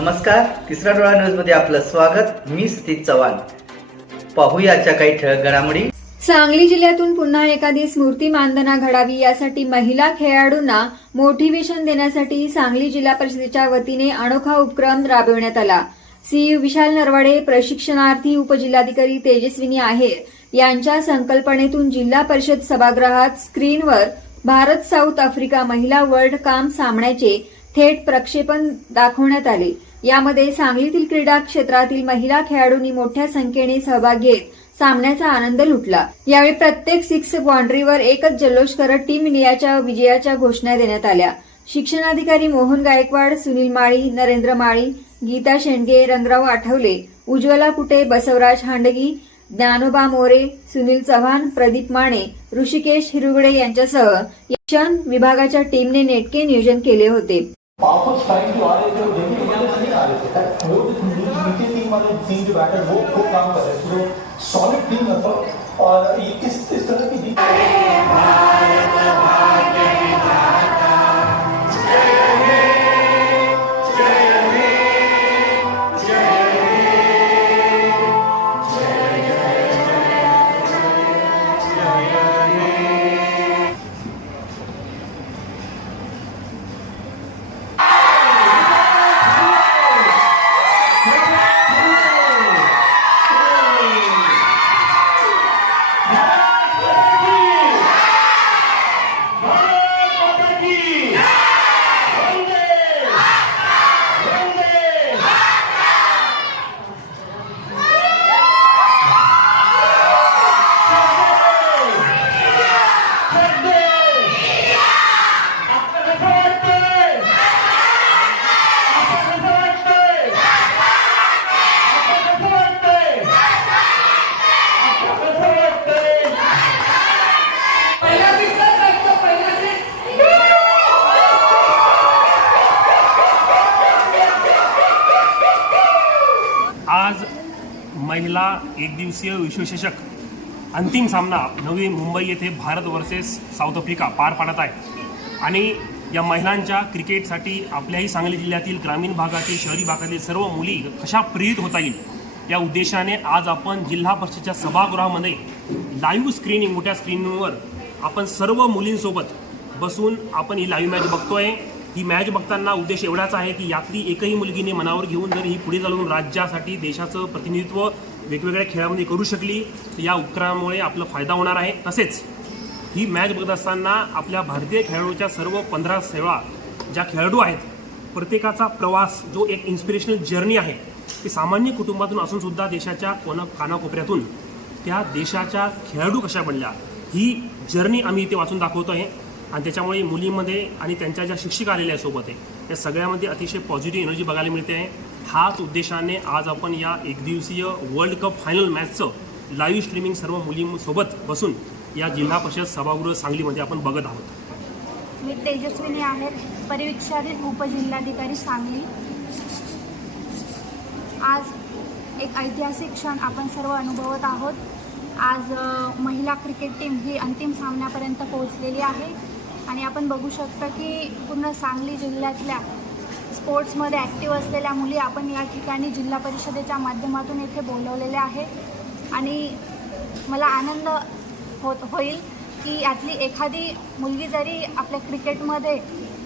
नमस्कार तिसरा डोळा न्यूजमध्ये आपलं स्वागत. मी स्थित चव्हाण. पाहूया काही ठळक घडामोडी. सांगली जिल्ह्यातून पुन्हा एखादी स्मृती मानधना घडावी यासाठी महिला खेळाडूंना मोटिवेशन देण्यासाठी सांगली जिल्हा परिषदेच्या वतीने अनोखा उपक्रम राबविण्यात आला. सी. विशाल नरवाडे प्रशिक्षणार्थी उपजिल्हाधिकारी तेजस्विनी आहेर यांच्या संकल्पनेतून जिल्हा परिषद सभागृहात स्क्रीनवर भारत साऊथ आफ्रिका महिला वर्ल्ड काम सामन्याचे थेट प्रक्षेपण दाखवण्यात आले. यामध्ये सांगलीतील क्रीडा क्षेत्रातील महिला खेळाडूंनी मोठ्या संख्येने सहभाग घेत सामन्याचा आनंद लुटला. यावेळी प्रत्येक सिक्स बाउंड्रीवर एकच जल्लोष करत टीम इंडियाच्या विजयाच्या घोषणा देण्यात आल्या. शिक्षणाधिकारी मोहन गायकवाड सुनील माळी नरेंद्र माळी गीता शेंडगे रंगराव आठवले उज्ज्वला कुटे बसवराज हांडगी ज्ञानोबा मोरे सुनील चव्हाण प्रदीप माने ऋषिकेश हिरुगडे यांच्यासह शिक्षण विभागाच्या टीमने नेटके नियोजन केले होते पावरफुल स्ट्राइक जो आ रहे थे वो डेली प्लेयर्स नहीं आ रहे थे वो नीचे टीम वाले टीम जो बैटर वो वो काम कर रहे थे तो सॉलिड टीम मतलब और ये इस इस तरह की महिला एकदिवसीय विश्वचषक अंतिम सामना नवी मुंबई येथे भारत वर्सेस साऊथ आफ्रिका पार पाडत आहे. आणि या महिलांच्या क्रिकेटसाठी आपल्याही सांगली जिल्ह्यातील ग्रामीण भागातील शहरी भागातील सर्व मुली कशा प्रेरित होता येईल? या उद्देशाने आज आपण जिल्हा परिषदेच्या सभागृहामध्ये लाईव्ह स्क्रीनिंग मोठ्या स्क्रीनवर आपण सर्व मुलींसोबत बसून आपण ही लाईव्ह मॅच बघतोय. ही मॅच बघताना उद्देश एवढाच आहे की यातली एकही मुलगीने मनावर घेऊन जर ही पुढे चालून राज्यासाठी देशाचं प्रतिनिधित्व वेगवेगळ्या खेळामध्ये करू शकली तर या उपक्रमामुळे आपला फायदा होणार आहे. तसेच ही मॅच बघत असताना आपल्या भारतीय खेळाडूच्या सर्व पंधरा सेवा ज्या खेळाडू आहेत प्रत्येकाचा प्रवास जो एक इन्स्पिरेशनल जर्नी आहे ती सामान्य कुटुंबातून असून सुद्धा देशाच्या कोना कानाकोपऱ्यातून त्या देशाच्या खेळाडू कशा बनल्या ही जर्नी आम्ही इथे वाचून दाखवतो आहे आणि त्याच्यामुळे मुलींमध्ये आणि त्यांच्या ज्या शिक्षिका आलेल्या आहे सोबत आहे त्या सगळ्यामध्ये अतिशय पॉझिटिव्ह एनर्जी बघायला मिळते. आहे हाच उद्देशाने आज आपण या एकदिवसीय वर्ल्ड कप फायनल मॅचचं लाईव्ह स्ट्रीमिंग सर्व मुलींसोबत बसून या जिल्हा परिषद सभागृह सांगलीमध्ये आपण बघत आहोत. मी तेजस्विनी आहे परिवीक्षाधीन उपजिल्हाधिकारी सांगली. आज एक ऐतिहासिक क्षण आपण सर्व अनुभवत आहोत. आज महिला क्रिकेट टीम ही अंतिम सामन्यापर्यंत पोहोचलेली आहे. आणि आपण बघू शकता की पूर्ण सांगली जिल्ह्यातल्या स्पोर्ट्समध्ये ॲक्टिव्ह असलेल्या मुली आपण या ठिकाणी जिल्हा परिषदेच्या माध्यमातून येथे बोलवलेल्या आहे. आणि मला आनंद होत होईल की यातली एखादी मुलगी जरी आपल्या क्रिकेटमध्ये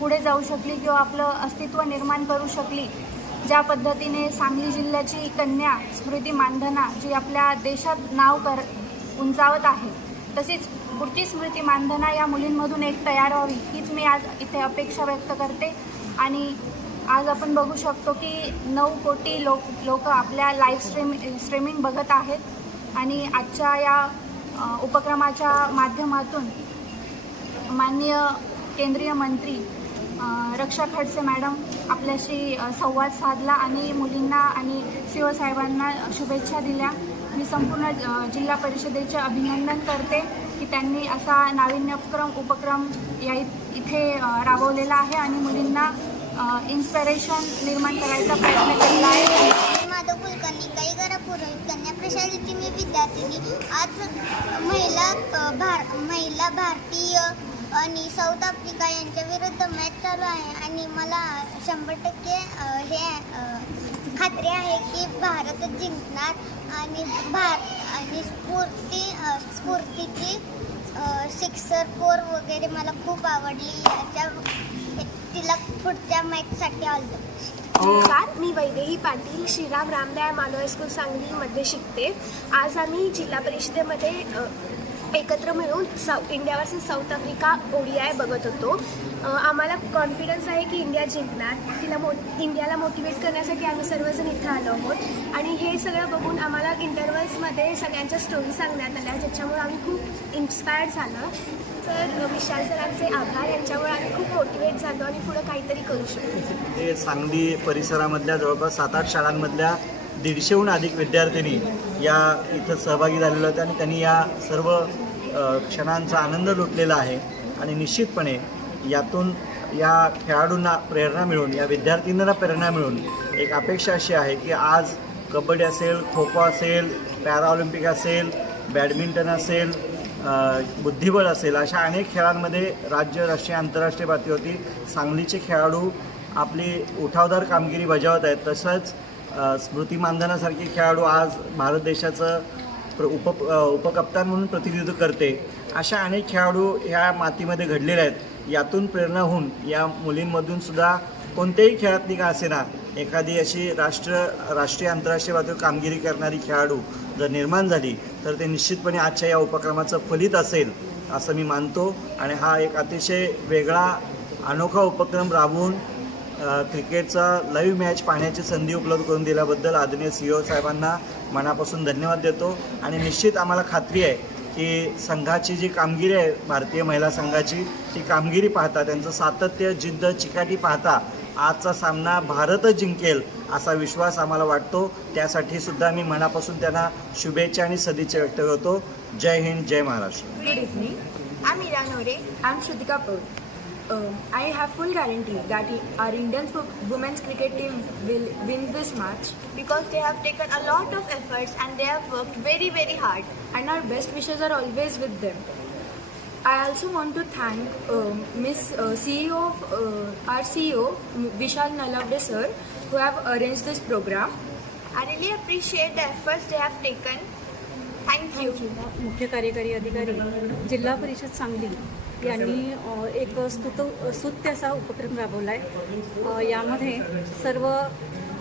पुढे जाऊ शकली किंवा आपलं अस्तित्व निर्माण करू शकली ज्या पद्धतीने सांगली जिल्ह्याची कन्या स्मृती मानधना जी आपल्या देशात नाव कर उंचावत आहे तशीच पुढची स्मृती मानधना या मुलींमधून एक तयार व्हावी हीच मी आज इथे अपेक्षा व्यक्त करते. आणि आज आपण बघू शकतो की नऊ कोटी लोक लोक आपल्या लाईव्ह स्ट्रीम स्ट्रीमिंग बघत आहेत. आणि आजच्या या उपक्रमाच्या माध्यमातून माननीय केंद्रीय मंत्री रक्षा खडसे मॅडम आपल्याशी संवाद साधला आणि मुलींना आणि शिवसाहेबांना साहेबांना शुभेच्छा दिल्या. मी संपूर्ण जिल्हा परिषदेचे अभिनंदन करते की त्यांनी असा नाविन्यक्रम उपक्रम या इ- इथे राबवलेला आहे आणि मुलींना इन्स्पिरेशन निर्माण करायचा प्रयत्न केला आहे. माधव कुलकर्णी काही पुरोहित कन्या प्रशालेची मी विद्यार्थिनी. आज महिला भार महिला भारतीय आणि साऊथ आफ्रिका यांच्या विरुद्ध मॅच चालू आहे आणि मला शंभर टक्के हे आहे भारतच जिंकणार आणि भार आणि स्फूर्ती स्फूर्तीची सिक्सर फोर वगैरे मला खूप आवडली. याच्या तिला पुढच्या मॅचसाठी ऑल हो. नमस्कार मी वैदेही पाटील श्रीराम रामदयाळ मानव हायस्कूल सांगलीमध्ये शिकते. आज आम्ही जिल्हा परिषदेमध्ये एकत्र मिळून साऊ India versus South Africa ODI बघत होतो. आम्हाला कॉन्फिडन्स आहे की इंडिया जिंकणार. तिला मो इंडियाला मोटिवेट करण्यासाठी आम्ही सर्वजण इथं आलो आहोत. आणि हे सगळं बघून आम्हाला इंटरव्हल्समध्ये सगळ्यांच्या स्टोरी सांगण्यात आल्या ज्याच्यामुळे आम्ही खूप इन्स्पायर्ड झालं. तर विशाल सरांचे आभार. यांच्यामुळे आम्ही खूप मोटिवेट झालो आणि पुढं काहीतरी करू शकतो. हे सांगली परिसरामधल्या जवळपास सात आठ शाळांमधल्या दीडशेहून अधिक विद्यार्थिनी या इथं सहभागी झालेलं होतं आणि त्यांनी या सर्व क्षणांचा आनंद लुटलेला आहे. आणि निश्चितपणे यातून या खेळाडूंना प्रेरणा मिळून या विद्यार्थ्यांना प्रेरणा मिळून एक अपेक्षा अशी आहे की आज कबड्डी असेल खो खो असेल पॅराऑलिम्पिक असेल बॅडमिंटन असेल बुद्धिबळ असेल अशा अनेक खेळांमध्ये राज्य राष्ट्रीय आंतरराष्ट्रीय पातळीवरती सांगलीचे खेळाडू आपली उठावदार कामगिरी बजावत आहेत. तसंच स्मृती मानधनासारखे खेळाडू आज भारत देशाचं प्र उप उपकप्तान म्हणून प्रतिनिधित्व करते. अशा अनेक खेळाडू ह्या मातीमध्ये घडलेले आहेत. यातून प्रेरणा होऊन या मुलींमधून सुद्धा कोणत्याही खेळात निघा असेना. एखादी अशी राष्ट्र राष्ट्रीय आंतरराष्ट्रीय पातळीवर कामगिरी करणारी खेळाडू जर निर्माण झाली तर ते निश्चितपणे आजच्या या उपक्रमाचं फलित असेल असं मी मानतो. आणि हा एक अतिशय वेगळा अनोखा उपक्रम राबवून क्रिकेटचा लाईव्ह मॅच पाहण्याची संधी उपलब्ध करून दिल्याबद्दल आदरणीय सी ओ साहेबांना मनापासून धन्यवाद देतो. आणि निश्चित आम्हाला खात्री आहे की संघाची जी कामगिरी आहे भारतीय महिला संघाची ती कामगिरी पाहता त्यांचं सातत्य जिद्द चिकाटी पाहता आजचा सामना भारतच जिंकेल असा विश्वास आम्हाला वाटतो. त्यासाठी सुद्धा मी मनापासून त्यांना शुभेच्छा आणि सदिच्छा व्यक्त करतो. जय हिंद जय Maharashtra. Good evening I'm Ira Nore. I'm Shrutika Um, I have full guarantee that our Indian wo- women's cricket team will win this match because they have taken a lot of efforts and they have worked very very hard and our best wishes are always with them. I also want to thank um, Miss uh, CEO of uh, our CEO Vishal Nalavde sir who have arranged this program. i really appreciate the efforts they have taken thank you मुख्य कार्यकारी अधिकारी जिल्हा परिषद सांगली यांनी एक स्तुत स्तुत्य असा उपक्रम राबवला आहे यामध्ये सर्व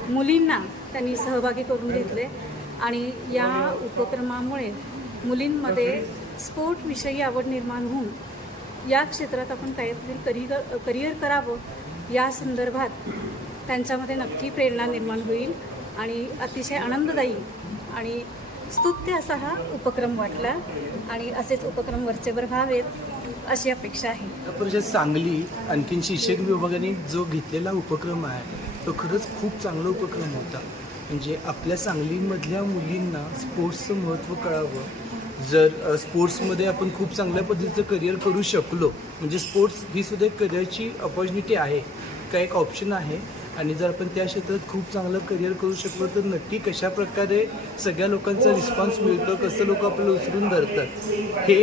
मुलींना त्यांनी सहभागी करून घेतले आणि या उपक्रमामुळे मुलींमध्ये स्पोर्टविषयी आवड निर्माण होऊन या क्षेत्रात आपण काहीतरी करिअर करिअर करावं या संदर्भात त्यांच्यामध्ये नक्की प्रेरणा निर्माण होईल आणि अतिशय आनंददायी आणि स्तुत्य असा हा उपक्रम वाटला आणि असेच उपक्रम वरचेवर व्हावेत अशी अपेक्षा आहे. जिल्हा परिषद सांगली आणखीन शिक्षक विभागाने जो घेतलेला उपक्रम आहे तो खरंच खूप चांगला उपक्रम होता. म्हणजे आपल्या सांगलीमधल्या मुलींना स्पोर्ट्सचं महत्त्व कळावं. जर स्पोर्ट्समध्ये आपण खूप चांगल्या पद्धतीचं करिअर करू शकलो म्हणजे स्पोर्ट्स ही सुद्धा एक करिअरची अपॉर्च्युनिटी आहे. का एक ऑप्शन आहे? आणि जर आपण त्या क्षेत्रात खूप चांगलं करिअर करू शकलो तर नक्की कशा प्रकारे सगळ्या लोकांचा रिस्पॉन्स मिळतो कसं लोक आपल्याला उचलून धरतात हे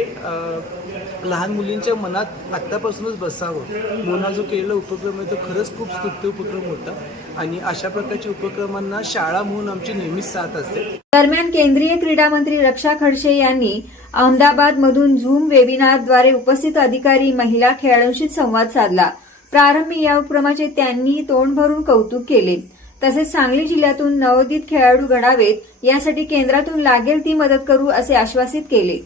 लहान मुलींच्या मनात आत्तापासूनच बसावं. मोना जो केलेला उपक्रम आहे तो खरंच खूप स्तुत्य उपक्रम होता आणि अशा प्रकारच्या उपक्रमांना शाळा म्हणून आमची नेहमीच साथ असते. दरम्यान केंद्रीय क्रीडा मंत्री रक्षा खडसे यांनी अहमदाबाद मधून झूम वेबिनारद्वारे उपस्थित अधिकारी महिला खेळाडूंशी संवाद साधला. प्रारंभी या उपक्रमाचे त्यांनी तोंड भरून कौतुक केले. तसेच सांगली जिल्ह्यातून नवोदित खेळाडू घडावेत यासाठी केंद्रातून लागेल ती मदत करू असे आश्वासित केले.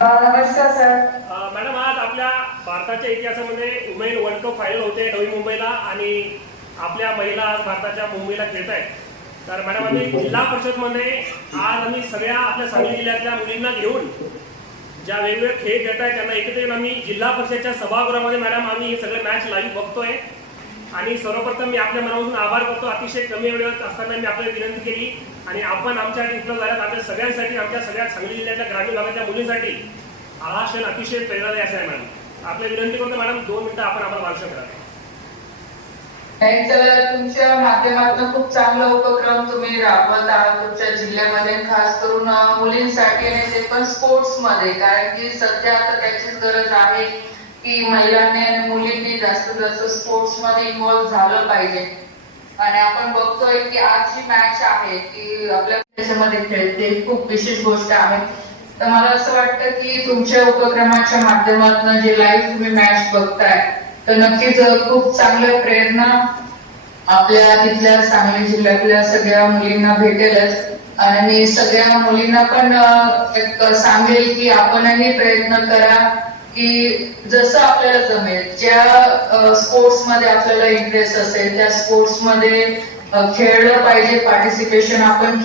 अ, मॅडम आज आपल्या भारताच्या इतिहासामध्ये वुमेन वर्ल्ड कप फायनल होते नवी मुंबईला आणि आपल्या महिला आज भारताच्या मुंबईला खेळत आहेत. तर मॅडम आम्ही जिल्हा परिषदमध्ये आज आम्ही सगळ्या आपल्या सांगली जिल्ह्यातल्या मुलींना घेऊन ज्या वेगवेगळे खेळ खेळत आहेत त्यांना एकत्र येऊन आम्ही जिल्हा परिषदच्या सभागृहामध्ये मॅडम आम्ही हे सगळे मॅच लाईव्ह बघतोय. आणि सर्वप्रथम मी आपल्या मनापासून आभार करतो. अतिशय कमी वेळेत असताना मी आपल्याला विनंती केली. आणि आपण आमच्या उपलब्ध झाल्यात आपल्या सगळ्यांसाठी आमच्या सगळ्या सांगली जिल्ह्याच्या ग्रामीण भागातल्या मुलींसाठी हा क्षण अतिशय प्रेरणादायी असा आहे मॅडम आपल्या विनंती करतो मॅडम दोन मिनिटं आपण आपला भाषण करा तुमच्या माध्यमातून खूप चांगला उपक्रम तुम्ही राबवत आहात तुमच्या जिल्ह्यामध्ये खास करून मुलींसाठी आणि ते पण स्पोर्ट्समध्ये कारण की सध्या आता त्याचीच गरज आहे की महिलांनी आणि मुलींनी जास्तीत जास्त स्पोर्ट्समध्ये इन्व्हॉल्व्ह झालं पाहिजे. आणि आपण बघतोय की आज जी मॅच आहे की आपल्या देशामध्ये खेळते खूप विशेष गोष्ट आहे. तर मला असं वाटतं की तुमच्या उपक्रमाच्या माध्यमातून जे लाईव्ह तुम्ही मॅच बघताय तर नक्कीच खूप चांगल्या प्रेरणा आपल्या तिथल्या सांगली जिल्ह्यातल्या सगळ्या मुलींना भेटेलच. आणि मी सगळ्या मुलींना पण एक सांगेल की आपणही प्रयत्न करा की जसं आपल्याला जमेल ज्या स्पोर्ट्समध्ये आपल्याला इंटरेस्ट असेल त्या स्पोर्ट्समध्ये खेळलं पाहिजे पार्टिसिपेशन आपण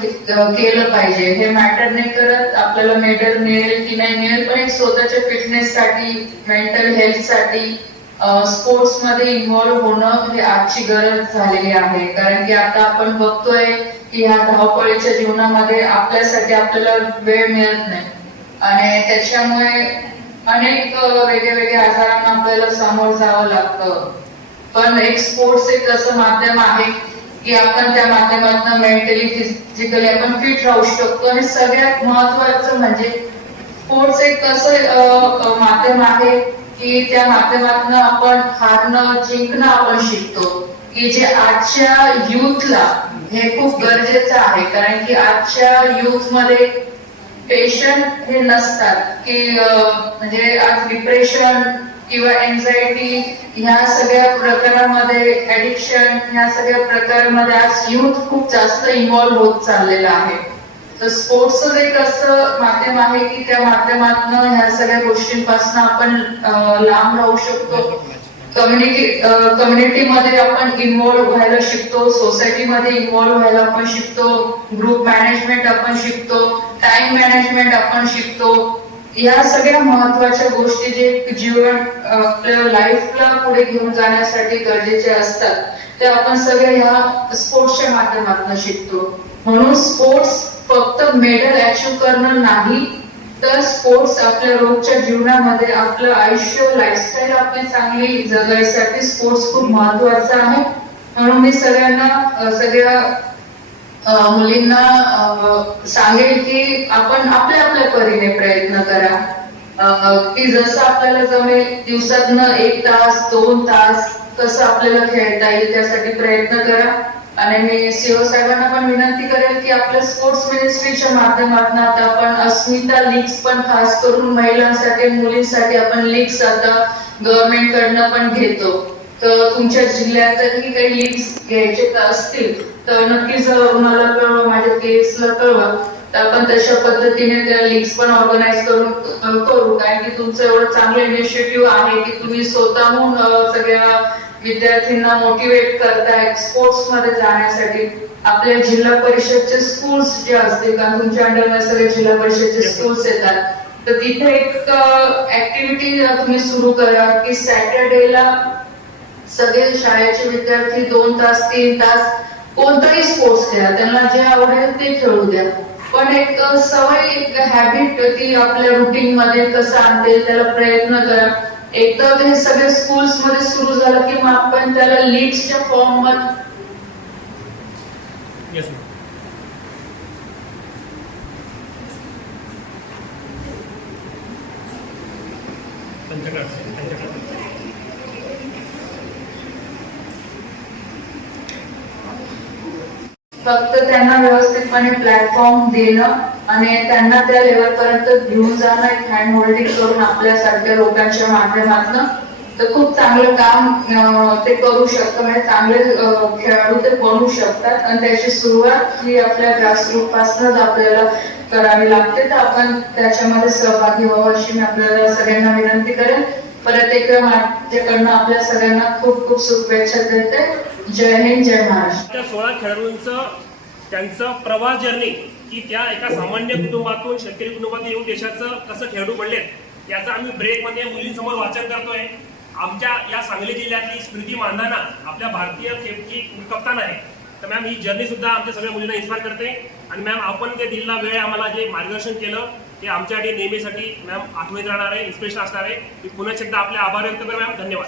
केलं पाहिजे. हे मॅटर नाही करत आपल्याला मेडल मिळेल की नाही मिळेल पण एक स्वतःच्या फिटनेस साठी मेंटल हेल्थसाठी स्पोर्ट्समध्ये इन्व्हॉल्व्ह होणं हे आजची गरज झालेली आहे. कारण की आता आपण बघतोय की ह्या धावपळीच्या जीवनामध्ये आपल्यासाठी आपल्याला वेळ मिळत नाही. आणि त्याच्यामुळे अनेक वेगळे वेगळ्या वेगळ्या आजारांना आपल्याला सामोरं जावं लागतं. पण एक स्पोर्ट्स एक असं माध्यम आहे की आपण त्या माध्यमातून मेंटली फिजिकली आपण फिट राहू शकतो. आणि सगळ्यात महत्वाचं म्हणजे स्पोर्ट्स एक असं माध्यम आहे की त्या माध्यमातून आपण हारणं जिंकणं आपण शिकतो. की जे आजच्या युथला हे खूप गरजेचं आहे. कारण की आजच्या युथमध्ये पेशंट हे नसतात. की म्हणजे आज डिप्रेशन किंवा एन्झायटी ह्या सगळ्या प्रकारामध्ये ऍडिक्शन ह्या सगळ्या प्रकारामध्ये आज युथ खूप जास्त इन्व्हॉल्व्ह होत चाललेला आहे. तर स्पोर्ट्स एक असं माध्यम आहे की त्या माध्यमातून ह्या सगळ्या गोष्टींपासून आपण लांब राहू शकतो. कम्युनिटी कम्युनिटीमध्ये आपण इन्व्हॉल्व्ह व्हायला शिकतो. सोसायटीमध्ये इन्व्हॉल्व्ह व्हायला आपण शिकतो. ग्रुप मॅनेजमेंट आपण शिकतो. टाइम मॅनेजमेंट आपण शिकतो. या सगळ्या महत्त्वाच्या गोष्टी जे जीवन आपल्या लाईफला पुढे घेऊन जाण्यासाठी गरजेचे असतात ते आपण सगळे ह्या स्पोर्ट्सच्या माध्यमातून शिकतो. म्हणून स्पोर्ट्स फक्त मेडल अचीव करणं नाही तर स्पोर्ट्स आपल्या रोजच्या जीवनामध्ये आपलं आयुष्य लाईफस्टाईल आपली चांगली जगायसाठी स्पोर्ट्स खूप महत्त्वाचा आहे. म्हणून मी सगळ्यांना सगळ्या मुलींना सांगेल की आपण आपल्या आपल्या परीने प्रयत्न करा. की जसं आपल्याला जमेल दिवसातनं एक तास दोन तास कसं आपल्याला खेळता येईल त्यासाठी प्रयत्न करा. आणि मी सीओ साहेबांना पण विनंती करेल की आपल्या स्पोर्ट्स मिनिस्ट्रीच्या माध्यमातून आता आपण अस्मिता लीग्स पण खास करून महिलांसाठी मुलींसाठी आपण लीग्स आता गव्हर्नमेंट कडनं पण घेतो. तर तुमच्या जिल्ह्यातही काही लीग्स घ्यायचे असतील. तर नक्कीच मला कळवा माझ्या केसला कळवा. तर आपण तशा पद्धतीने त्या लीग्स पण ऑर्गनाईज करून करू. कारण की तुमचं एवढं चांगलं इनिशिएटिव्ह आहे की तुम्ही स्वतःहून सगळ्या विद्यार्थ्यांना मोटिवेट करताय स्पोर्ट्समध्ये जाण्यासाठी. आपल्या जिल्हा परिषदचे स्कूल्स जे असतील कारण तुमच्या अंडरमध्ये सगळे जिल्हा परिषदचे स्कूल्स येतात. तर तिथे एक ऍक्टिव्हिटी तुम्ही सुरू करा की सॅटर्डेला सगळे शाळेचे विद्यार्थी दोन तास तीन तास कोणताही स्पोर्ट्स खेळा त्यांना जे आवडेल ते खेळू द्या. पण एक सवय एक हॅबिट ती आपल्या रुटीन मध्ये कसं आणता त्याला प्रयत्न करा. एकदा ते सगळे स्कूल्समध्ये सुरू झालं की मग आपण त्याला लीड्सच्या फॉर्ममध्ये येस फक्त त्यांना व्यवस्थितपणे प्लॅटफॉर्म देणं आणि त्यांना त्या लेवल पर्यंत घेऊन जाणं एक हँड होल्डिंग करून आपल्यासारख्या लोकांच्या माध्यमातून तर खूप चांगलं काम ते करू शकतं. म्हणजे चांगले खेळाडू ते बनवू शकतात. आणि त्याची सुरुवात ही आपल्या ग्रासरूट पासूनच आपल्याला करावी लागते. तर आपण त्याच्यामध्ये सहभागी व्हावं अशी मी आपल्याला सगळ्यांना विनंती करेन. परत एकदा माझ्याकडनं आपल्या सगळ्यांना खूप खूप शुभेच्छा देते. जय हिंद जय महाराष्ट्र. त्या सोळा खेळाडूंचं त्यांचं प्रवास जर्नी की त्या एका सामान्य कुटुंबातून शेतकरी कुटुंबातून येऊन देशाचं कसं खेळाडू बनलेत याचं आम्ही ब्रेकमध्ये मुलींसमोर वाचन करतोय. आमच्या या सांगली जिल्ह्यातली स्मृती मानधाना आपल्या भारतीय खेळची कप्तान आहे. तर मॅम ही जर्नी सुद्धा आमच्या सगळ्या मुलींना इन्स्पायर करते. आणि मॅम आपण ते दिलेला वेळ आम्हाला जे मार्गदर्शन केलं ते आमच्यासाठी नेहमीसाठी मॅम आठवणीत राहणार आहे इन्स्पिरेशन असणार आहे. मी पुन्हा एकदा आपले आभार व्यक्त करतो मॅम धन्यवाद.